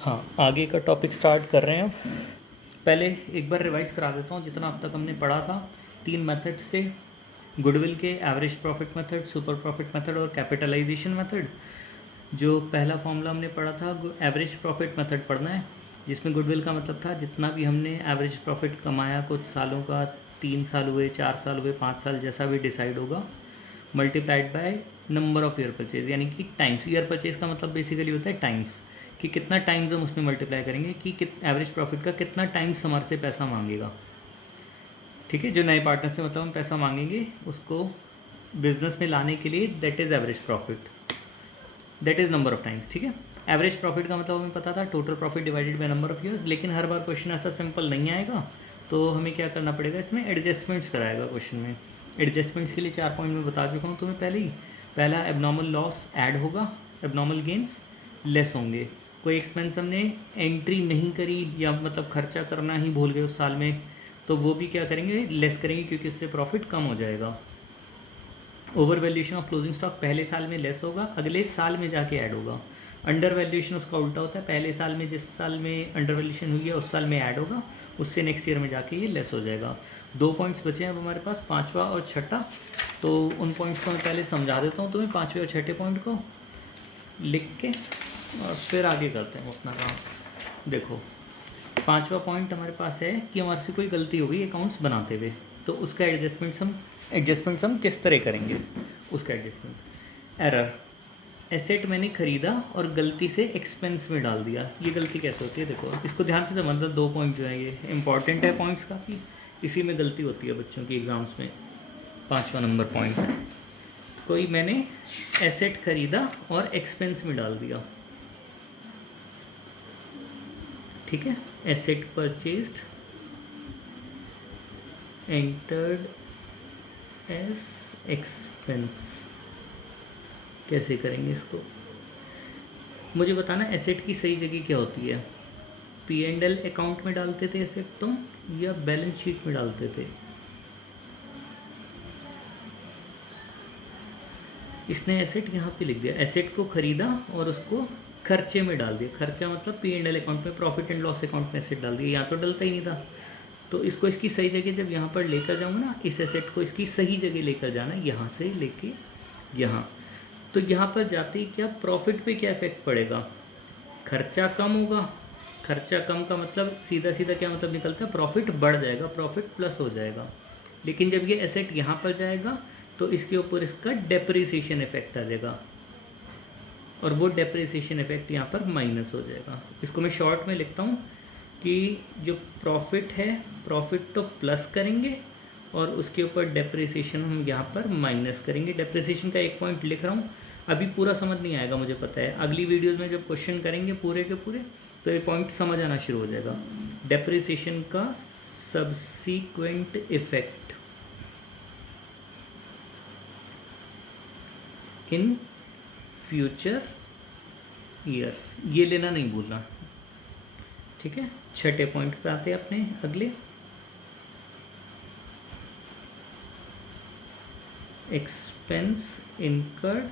हाँ, आगे का टॉपिक स्टार्ट कर रहे हैं। पहले एक बार रिवाइज करा देता हूँ जितना अब तक हमने पढ़ा था। 3 मेथड्स थे, गुडविल के, average profit method, super profit method और कैपिटलाइजेशन मेथड। जो पहला फॉर्मूला हमने पढ़ा था, एवरेज प्रॉफिट मेथड पढ़ना है, जिसमें गुडविल का मतलब था जितना भी हमने एवरेज प्रॉफिट कमाया कुछ सालों का, 3 साल हुए, 4 साल हुए, 5 साल, जैसा भी डिसाइड होगा, multiplied by number of year purchase, यानी कि टाइम्स। ईयर परचेज का मतलब बेसिकली होता है टाइम्स, कि कितना टाइम्स हम उसमें मल्टीप्लाई करेंगे, कि एवरेज प्रॉफिट का कितना टाइम्स हमारे से पैसा मांगेगा। ठीक है, जो नए पार्टनर से मतलब हम पैसा मांगेंगे उसको बिजनेस में लाने के लिए, that is average profit, that is number of times. ठीक है, एवरेज प्रॉफिट का मतलब हमें पता था total profit divided by number of years, लेकिन हर बार क्वेश्चन ऐसा सिंपल नहीं आएगा, तो हमें क्या करना पड़ेगा, इसमें एडजस्टमेंट्स कराएगा क्वेश्चन में। एडजस्टमेंट्स के लिए 4 पॉइंट में बता चुका हूँ तुम्हें पहले ही। पहला, एबनॉर्मल लॉस ऐड होगा, एबनॉर्मल गेंस लेस होंगे। कोई एक्सपेंस हमने एंट्री नहीं करी या मतलब खर्चा करना ही भूल गए उस साल में, तो वो भी क्या करेंगे, लेस करेंगे, क्योंकि इससे प्रॉफिट कम हो जाएगा। Over valuation of closing stock पहले साल में लेस होगा, अगले साल में जाके ऐड होगा। अंडर वैल्यूएशन उसका उल्टा होता है, पहले साल में, जिस साल में अंडर वैल्यूएशन हुई है उस साल में ऐड होगा, उससे नेक्स्ट ईयर में जाके ये लेस हो जाएगा। 2 पॉइंट्स बचे हैं अब हमारे पास, पाँचवा और छठा। तो उन पॉइंट्स को मैं पहले समझा देता हूँ तुम्हें, पाँचवें और छठे पॉइंट को लिख के, और फिर आगे करते हैं अपना काम। देखो, पांचवा पॉइंट हमारे पास है कि हमारे से कोई गलती हो गई अकाउंट्स बनाते हुए, तो उसका एडजस्टमेंट्स हम किस तरह करेंगे, उसका एडजस्टमेंट। एरर, एसेट मैंने खरीदा और गलती से एक्सपेंस में डाल दिया, ये गलती कैसे होती है, देखो इसको ध्यान से समझना। 2 पॉइंट जो है ये इंपॉर्टेंट है पॉइंट्स काफ़ी, इसी में गलती होती है बच्चों की एग्ज़ाम्स में। 5वां नंबर पॉइंट, कोई मैंने एसेट खरीदा और एक्सपेंस में डाल दिया। ठीक है, asset purchased entered S expense, कैसे करेंगे इसको, मुझे बताना। एसेट की सही जगह क्या होती है, P&L अकाउंट में डालते थे एसेट तुम, या बैलेंस शीट में डालते थे। इसने एसेट यहाँ पे लिख दिया, एसेट को खरीदा और उसको खर्चे में डाल दिया। खर्चा मतलब P&L अकाउंट में, प्रॉफिट एंड लॉस अकाउंट में एसेट डाल दिया, यहाँ तो डलता ही नहीं था। तो इसको इसकी सही जगह जब यहाँ पर लेकर जाऊँगा ना, इस एसेट को इसकी सही जगह लेकर जाना, यहाँ से लेके यहाँ। तो यहाँ पर जाते ही क्या प्रॉफिट पे क्या इफेक्ट पड़ेगा, खर्चा कम होगा। खर्चा कम का मतलब सीधा सीधा क्या मतलब निकलता है, प्रॉफिट बढ़ जाएगा, प्रॉफिट प्लस हो जाएगा। लेकिन जब ये एसेट यहाँ पर जाएगा तो इसके ऊपर इसका डेप्रिसिएशन इफेक्ट आ जाएगा, और वो डेप्रिसिएशन इफेक्ट यहाँ पर माइनस हो जाएगा। इसको मैं शॉर्ट में लिखता हूँ कि जो प्रॉफिट है, प्रॉफिट तो प्लस करेंगे और उसके ऊपर डेप्रिसिएशन हम यहाँ पर माइनस करेंगे। डेप्रिसिएशन का एक पॉइंट लिख रहा हूँ, अभी पूरा समझ नहीं आएगा मुझे पता है, अगली वीडियोज़ में जब क्वेश्चन करेंगे पूरे के पूरे तो ये पॉइंट समझ आना शुरू हो जाएगा। डेप्रिसिएशन का subsequent effect in future years, ये लेना नहीं भूलना। ठीक है, छठे पॉइंट पे आते हैं अपने अगले, expense incurred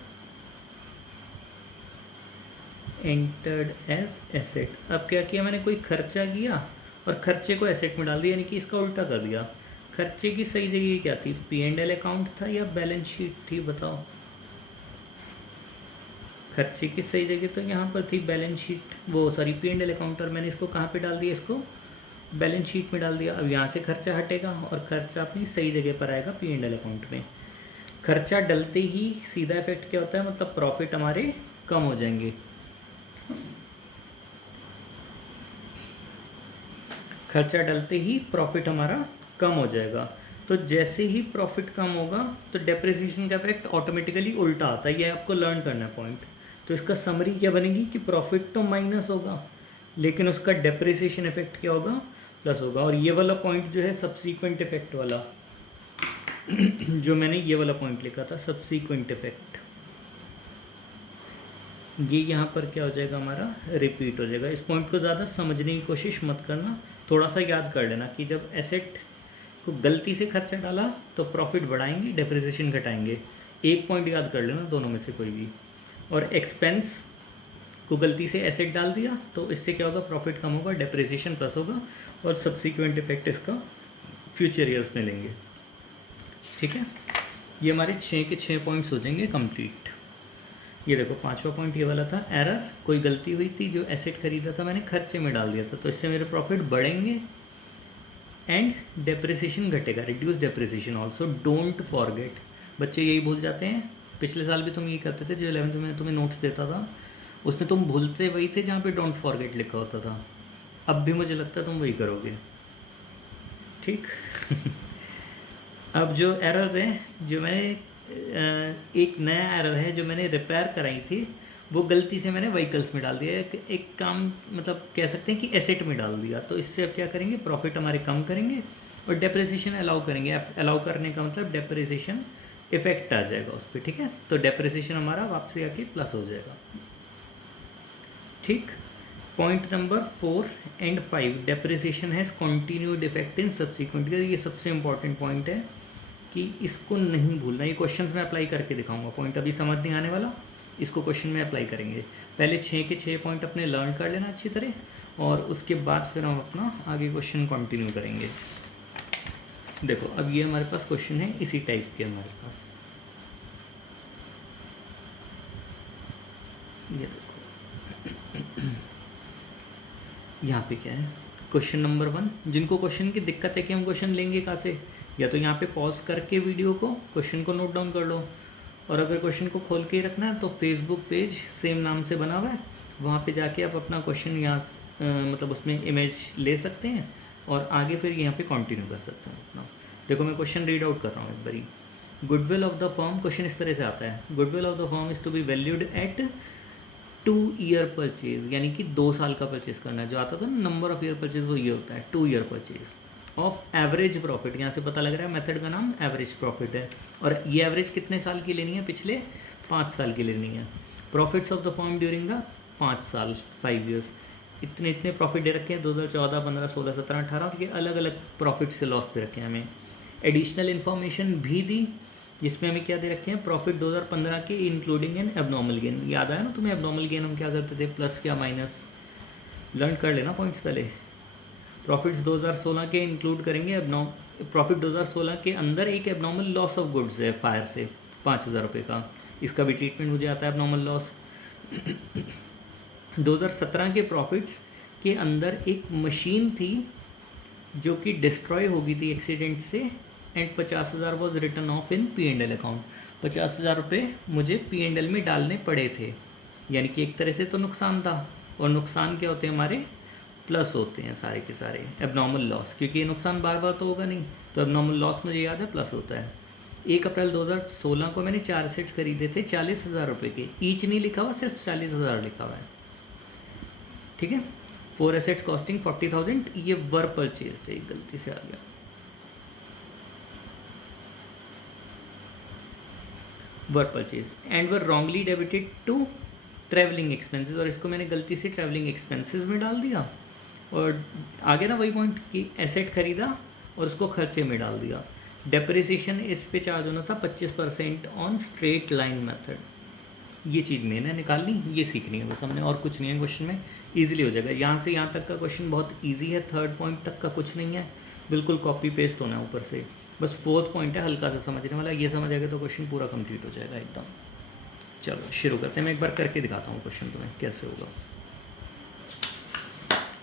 entered as asset. अब क्या किया मैंने, कोई खर्चा किया और खर्चे को एसेट में डाल दिया, यानी कि इसका उल्टा कर दिया। खर्चे की सही जगह क्या थी, P&L अकाउंट था या बैलेंस शीट थी, बताओ। खर्चे की सही जगह तो यहाँ पर थी बैलेंस शीट, वो सॉरी P&L अकाउंट, और मैंने इसको कहाँ पे डाल दिया, इसको बैलेंस शीट में डाल दिया। अब यहाँ से खर्चा हटेगा और खर्चा अपनी सही जगह पर आएगा P&L अकाउंट में। खर्चा डलते ही सीधा इफेक्ट क्या होता है, मतलब प्रॉफिट हमारे कम हो जाएंगे। खर्चा डलते ही प्रॉफिट हमारा कम हो जाएगा। तो जैसे ही प्रॉफिट कम होगा तो डेप्रिसिएशन का इफेक्ट ऑटोमेटिकली उल्टा आता है, ये आपको लर्न करना है पॉइंट। तो इसका समरी क्या बनेगी कि प्रॉफिट तो माइनस होगा लेकिन उसका डेप्रिसिएशन इफेक्ट क्या होगा, प्लस होगा। और ये वाला पॉइंट जो है सब्सीक्वेंट इफेक्ट वाला, जो मैंने ये वाला पॉइंट लिखा था सब्सीक्वेंट इफेक्ट, ये यहाँ पर क्या हो जाएगा, हमारा रिपीट हो जाएगा। इस पॉइंट को ज़्यादा समझने की कोशिश मत करना, थोड़ा सा याद कर लेना कि जब एसेट को गलती से खर्चा डाला तो प्रॉफिट बढ़ाएंगे, डेप्रिसिएशन घटाएंगे। एक पॉइंट याद कर लेना दोनों में से कोई भी। और एक्सपेंस को गलती से एसेट डाल दिया, तो इससे क्या होगा, प्रॉफिट कम होगा, डेप्रिसिएशन प्लस होगा, और सब्सिक्वेंट इफेक्ट इसका फ्यूचर ईयर्स में लेंगे। ठीक है, ये हमारे 6 के 6 पॉइंट्स हो जाएंगे कंप्लीट। ये देखो 5वां पॉइंट ये वाला था, एरर, कोई गलती हुई थी, जो एसेट खरीदा था मैंने खर्चे में डाल दिया था, तो इससे मेरे प्रॉफिट बढ़ेंगे एंड डेप्रिसिएशन घटेगा, reduce depreciation also. Don't forget, बच्चे यही भूल जाते हैं। पिछले साल भी तुम यही करते थे, जो 11th में तुम्हें नोट्स देता था उसमें तुम भूलते वही थे जहाँ पे डोंट फॉरगेट लिखा होता था। अब भी मुझे लगता है तुम वही करोगे। ठीक अब जो एरर्स हैं, जो मैंने एक नया एरर है जो मैंने रिपेयर कराई थी, वो गलती से मैंने व्हीकल्स में डाल दिया, एक काम मतलब कह सकते हैं कि एसेट में डाल दिया। तो इससे अब क्या करेंगे, प्रॉफिट हमारे कम करेंगे और डेप्रिसिएशन अलाउ करेंगे। अलाउ करने का मतलब डेप्रिसिएशन इफेक्ट आ जाएगा उस पर। ठीक है, तो डेप्रिसिएशन हमारा वापसी आके प्लस हो जाएगा। ठीक, point number 4 and 5, depreciation has continued effect in subsequent year. ये सबसे इंपॉर्टेंट पॉइंट है कि इसको नहीं भूलना। ये क्वेश्चंस में अप्लाई करके दिखाऊंगा, पॉइंट अभी समझ नहीं आने वाला, इसको क्वेश्चन में अप्लाई करेंगे। पहले 6 के 6 पॉइंट अपने लर्न कर लेना अच्छी तरह, और उसके बाद फिर हम अपना आगे क्वेश्चन कंटिन्यू करेंगे। देखो अब ये हमारे पास क्वेश्चन है इसी टाइप के हमारे पास। ये देखो यहाँ पे क्या है, क्वेश्चन नंबर 1। जिनको क्वेश्चन की दिक्कत है कि हम क्वेश्चन लेंगे कहाँ से, या तो यहाँ पे पॉज करके वीडियो को क्वेश्चन को नोट डाउन कर लो, और अगर क्वेश्चन को खोल के ही रखना है तो फेसबुक पेज सेम नाम से बना हुआ है, वहाँ पे जाके आप अपना क्वेश्चन यहाँ मतलब उसमें इमेज ले सकते हैं और आगे फिर यहाँ पे कंटिन्यू कर सकते हैं अपना। देखो मैं क्वेश्चन रीड आउट कर रहा हूँ एक बारी। Goodwill of the firm, question इस तरह से आता है, goodwill of the firm is to be valued at 2 year purchase, यानी कि 2 साल का परचेज करना है। जो आता था ना नंबर ऑफ ईयर परचेज, वो ये होता है 2 year purchase of average profit. यहाँ से पता लग रहा है मेथड का नाम एवरेज प्रॉफिट है, और ये एवरेज कितने साल की लेनी है, पिछले 5 साल की लेनी है। Profits of the firm during the 5 साल 5 ईयर्स, इतने इतने प्रॉफिट दे रखे हैं 2014, 15, 16, 17, 18, और ये अलग अलग प्रॉफिट से लॉस दे रखे हैं हमें। एडिशनल इन्फॉर्मेशन भी दी, जिसमें हमें क्या दे रखे हैं, प्रॉफिट 2015 के इंक्लूडिंग एन एबनॉर्मल गेन। याद आया ना तुम्हें, एबनॉर्मल गेन हम क्या करते थे, प्लस क्या माइनस, लर्न कर लेना पॉइंट्स पहले। प्रॉफिट्स 2016 के इंक्लूड करेंगे प्रॉफिट 2016 के अंदर एक एबनॉर्मल लॉस ऑफ गुड्स है फायर से 5,000 रुपये का, इसका भी ट्रीटमेंट मुझे आता है एबनॉर्मल लॉस। 2017 के प्रॉफिट्स के अंदर एक मशीन थी जो कि डिस्ट्रॉय हो गई थी एक्सीडेंट से, and 50,000 was return of in P&L account. 50,000 रुपये मुझे P&L में डालने पड़े थे, यानी कि एक तरह से तो नुकसान था, और नुकसान क्या होते हैं हमारे, प्लस होते हैं सारे के सारे एबनॉर्मल लॉस, क्योंकि ये नुकसान बार बार तो होगा नहीं, तो एबनॉर्मल लॉस मुझे याद है प्लस होता है। 1 अप्रैल 2016 को मैंने 4 सेट खरीदे थे 40,000 रुपये के, ईच नहीं लिखा हुआ, सिर्फ 40,000 लिखा हुआ है। ठीक है, 4 एसेट्स कॉस्टिंग 40,000, ये वर परचेज है, गलती से आ गया, were purchase and were wrongly debited to travelling expenses, और इसको मैंने गलती से ट्रैवलिंग एक्सपेंसेस में डाल दिया, और आगे ना वही पॉइंट कि एसेट खरीदा और उसको खर्चे में डाल दिया। डेप्रिसिएशन इस पे चार्ज होना था 25% ऑन स्ट्रेट लाइन मेथड। ये चीज़ मैंने निकालनी, ये सीखनी है बस हमने, और कुछ नहीं है क्वेश्चन में, ईजिली हो जाएगा। यहाँ से यहाँ तक का क्वेश्चन बहुत ईजी है, 3rd पॉइंट तक का कुछ नहीं है, बिल्कुल कॉपी पेस्ट होना है ऊपर से, बस 4th पॉइंट है हल्का सा समझने वाला, ये समझ आएगा तो क्वेश्चन पूरा कंप्लीट हो जाएगा एकदम। चलो शुरू करते हैं, मैं एक बार करके दिखाता हूँ क्वेश्चन तुम्हें कैसे होगा।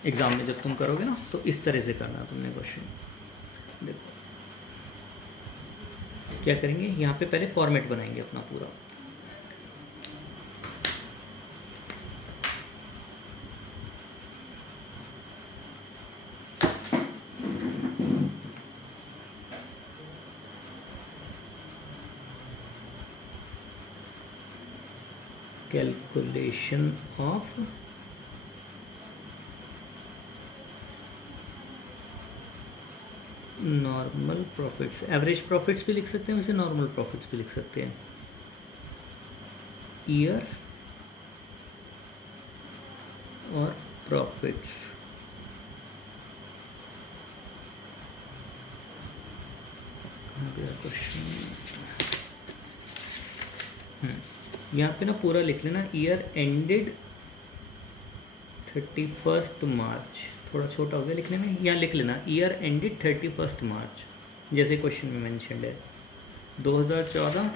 एग्ज़ाम में जब तुम करोगे ना तो इस तरह से करना है तुमने क्वेश्चन। देखो क्या करेंगे, यहाँ पे पहले फॉर्मेट बनाएंगे अपना पूरा। Calculation of normal profits, average profits भी लिख सकते हैं वैसे, नॉर्मल प्रॉफिट्स भी लिख सकते हैं। ईयर और प्रॉफिट्स, यहाँ पे ना पूरा लिख लेना, ईयर एंडेड 31 मार्च, थोड़ा छोटा हो गया लिखने में, यहाँ लिख लेना ईयर एंडेड 31 मार्च, जैसे क्वेश्चन में मेंशन्ड है। 2014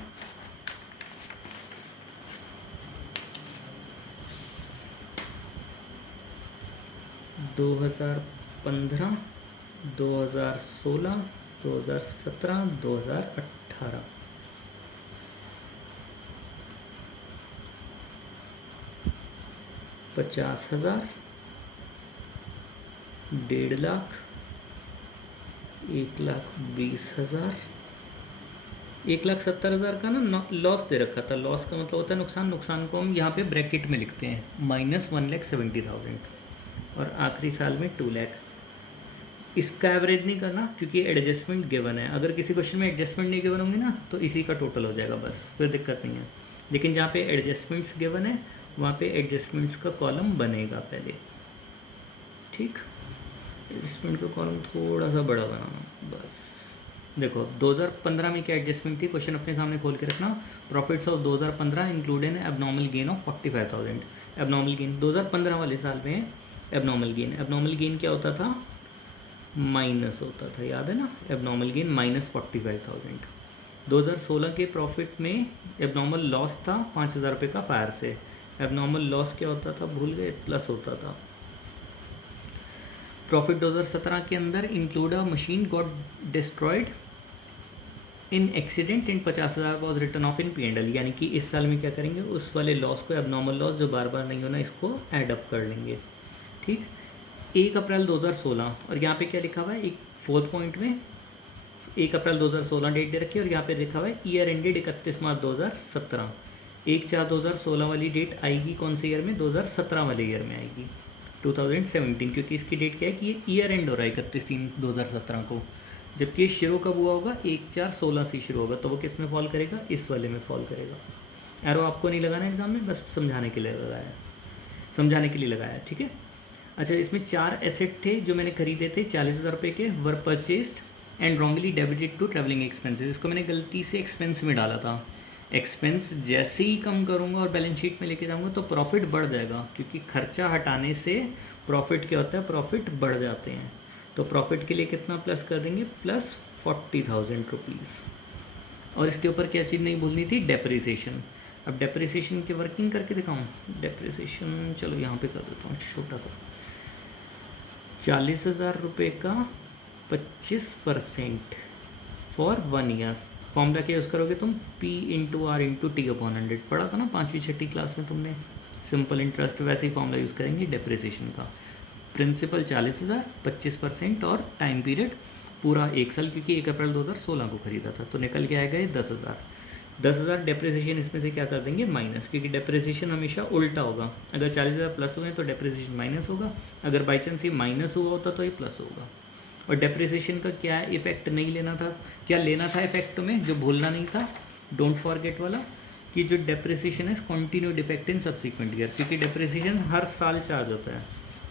2015 2016 2017 2018 50,000, 1.5 लाख, 1,20,000, 1,70,000 का ना लॉस दे रखा था। लॉस का मतलब होता है नुकसान। नुकसान को हम यहाँ पे ब्रैकेट में लिखते हैं -1,70,000, और आखिरी साल में 2 लाख। इसका एवरेज नहीं करना क्योंकि एडजस्टमेंट गिवन है। अगर किसी क्वेश्चन में एडजस्टमेंट नहीं गिवन होंगे ना तो इसी का टोटल हो जाएगा, बस कोई दिक्कत नहीं है। लेकिन जहाँ पे एडजस्टमेंट्स गिवन है वहाँ पे एडजस्टमेंट्स का कॉलम बनेगा पहले, ठीक। एडजस्टमेंट का कॉलम थोड़ा सा बड़ा बनाना बस। देखो 2015 में क्या एडजस्टमेंट थी, क्वेश्चन अपने सामने खोल के रखना। Profits of 2015 included N abnormal gain of 45,000। Abnormal gain 2015 वाले साल में एबनॉर्मल गेन, एबनॉर्मल गेन क्या होता था, माइनस होता था, याद है ना। Abnormal gain -45,000। 2016 के प्रॉफिट में एबनॉर्मल लॉस था 5,000 रुपये का फायर से। एबनॉर्मल लॉस क्या होता था, भूल गए, प्लस होता था। प्रॉफिट 2017 के अंदर include a machine got destroyed in accident in 50,000 was return of in P&L। यानी कि इस साल में क्या करेंगे, उस वाले लॉस को, एबनॉर्मल लॉस जो बार बार नहीं होना, इसको ऐड अप कर लेंगे, ठीक। 1 अप्रैल 2016, और यहाँ पे क्या लिखा हुआ है, एक 4th पॉइंट में 1 अप्रैल 2016 डेट दे रखी है, और यहाँ पे लिखा हुआ है ईयर एंडेड 31 मार्च 2017। 1/4/2016 वाली डेट आएगी कौन से ईयर में, 2017 वाले ईयर में आएगी, 2017, क्योंकि इसकी डेट क्या है कि ये ईयर एंड हो रहा है 31/3/2017 को। जबकि ये शुरू कब हुआ होगा, 1/4/16 से शुरू होगा, तो वो किस में फॉल करेगा, इस वाले में फॉल करेगा। एरो आपको नहीं लगाना एग्जाम में, बस समझाने के लिए लगाया, समझाने के लिए लगाया, ठीक है। अच्छा, इसमें 4 एसेट थे जो मैंने खरीदे थे 40,000 रुपये के, were purchased and wrongly debited to travelling expenses. इसको मैंने गलती से एक्सपेंस में डाला था। एक्सपेंस जैसे ही कम करूँगा और बैलेंस शीट में लेके जाऊँगा तो प्रॉफिट बढ़ जाएगा, क्योंकि खर्चा हटाने से प्रॉफिट क्या होता है, प्रॉफिट बढ़ जाते हैं। तो प्रॉफिट के लिए कितना प्लस कर देंगे, +40,000 रुपीज़। और इसके ऊपर क्या चीज़ नहीं भूलनी थी, डेप्रिसिएशन। अब डेप्रिसिएशन की वर्किंग करके दिखाऊँ, डेप्रिसिएशन चलो यहाँ पे कर देता हूँ छोटा सा। 40,000 रुपये का 25% फॉर 1 ईयर। फॉर्मूला क्या यूज़ करोगे तुम, P/R/T/100 पढ़ा था ना 5वीं 6वीं क्लास में तुमने, सिंपल इंटरेस्ट। वैसे ही फॉर्मूला यूज़ करेंगे डेप्रिसिएशन का। प्रिंसिपल 40,000, 25% और टाइम पीरियड पूरा 1 साल, क्योंकि 1 अप्रैल 2016 को खरीदा था, तो निकल के आएगा ये 10,000। 10,000 डेप्रिसिएशन इसमें से क्या कर देंगे, माइनस, क्योंकि डेप्रिसिएशन हमेशा उल्टा होगा। अगर 40,000 प्लस हुए तो डेप्रिसिएशन माइनस होगा, अगर बाई चांस ये माइनस हुआ होता तो ये प्लस होगा। और डेप्रिसिएशन का क्या इफेक्ट नहीं लेना था, क्या लेना था इफेक्ट में, जो भूलना नहीं था, डोंट फॉरगेट वाला, कि जो डेप्रिसिएशन है continued effect in subsequent year, क्योंकि डेप्रिसिएशन हर साल चार्ज होता है।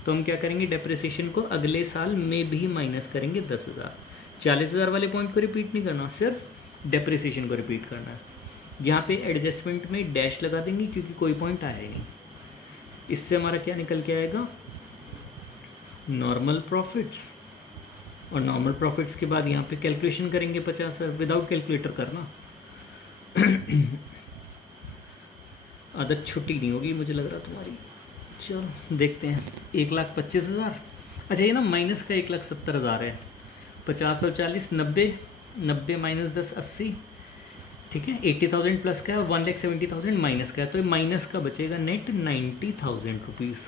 तो हम क्या करेंगे, डेप्रिसिएशन को अगले साल में भी माइनस करेंगे 10,000। 40,000 वाले पॉइंट को रिपीट नहीं करना, सिर्फ डेप्रिसिएशन को रिपीट करना है। यहाँ पे एडजस्टमेंट में डैश लगा देंगे क्योंकि कोई पॉइंट आया ही नहीं। इससे हमारा क्या निकल के आएगा, नॉर्मल प्रॉफिट्स, और नॉर्मल प्रॉफिट्स के बाद यहाँ पे कैलकुलेशन करेंगे 50,000, विदाउट कैलकुलेटर करना। आदत छुट्टी नहीं होगी मुझे लग रहा तुम्हारी। चलो देखते हैं, 1,25,000। अच्छा, ये ना माइनस का 1,70,000 है। 50 और 40 90, 90 माइनस 10 80, ठीक है। 80,000 प्लस का है और 1,70,000 माइनस का है, तो ये माइनस का बचेगा नेट 90,000 रुपीज़।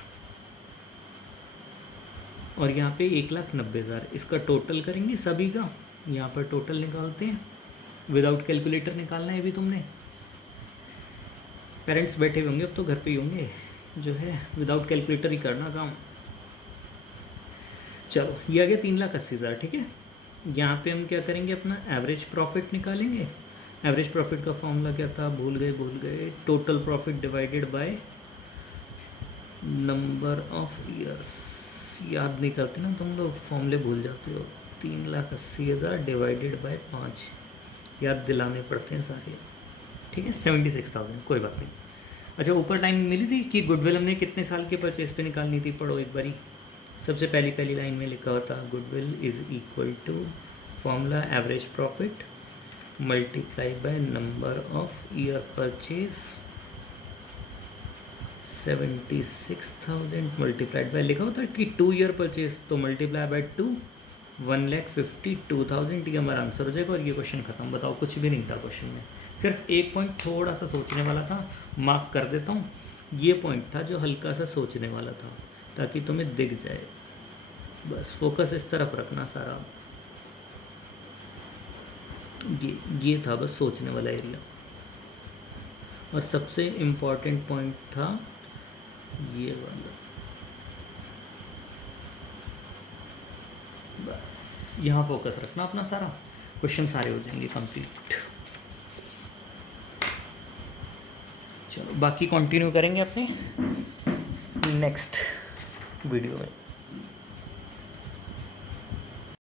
और यहाँ पे 1,90,000, इसका टोटल करेंगे सभी का। यहाँ पर टोटल निकालते हैं, विदाउट कैलकुलेटर निकालना है भी तुमने। पेरेंट्स बैठे हुए होंगे अब तो, घर पे ही होंगे, जो है विदाउट कैलकुलेटर ही करना काम। चलो ये आ गया 3,80,000, ठीक है। यहाँ पे हम क्या करेंगे, अपना एवरेज प्रॉफिट निकालेंगे। एवरेज प्रॉफिट का फॉर्मूला क्या था, भूल गए। Total profit divided by number of years. याद नहीं करते ना तुम लोग, फॉर्मूले भूल जाते हो। 3,80,000 डिवाइडेड बाय 5, याद दिलाने पड़ते हैं सारे, ठीक है। 76,000, कोई बात नहीं। अच्छा, ऊपर लाइन मिली थी कि गुडविल हमने कितने साल के परचेज पे निकालनी थी, पढ़ो एक बारी। सबसे पहली लाइन में लिखा हुआ था goodwill is equal to formula average profit multiply by number of year purchase 76,000 multiplied by, लिखा होता है कि 2 ईयर परचेज, तो मल्टीप्लाई बाय 2 1,52,000, ये हमारा आंसर हो जाएगा और ये क्वेश्चन खत्म। बताओ, कुछ भी नहीं था क्वेश्चन में, सिर्फ एक पॉइंट थोड़ा सा सोचने वाला था, मार्क कर देता हूँ। ये पॉइंट था जो हल्का सा सोचने वाला था, ताकि तुम्हें दिख जाए। बस फोकस इस तरफ रखना सारा, ये था बस सोचने वाला एरिया। और सबसे इम्पॉर्टेंट पॉइंट था ये वाला, बस यहाँ फोकस रखना अपना सारा, क्वेश्चन सारे हो जाएंगे कंप्लीट। चलो बाकी कंटिन्यू करेंगे अपने नेक्स्ट वीडियो में।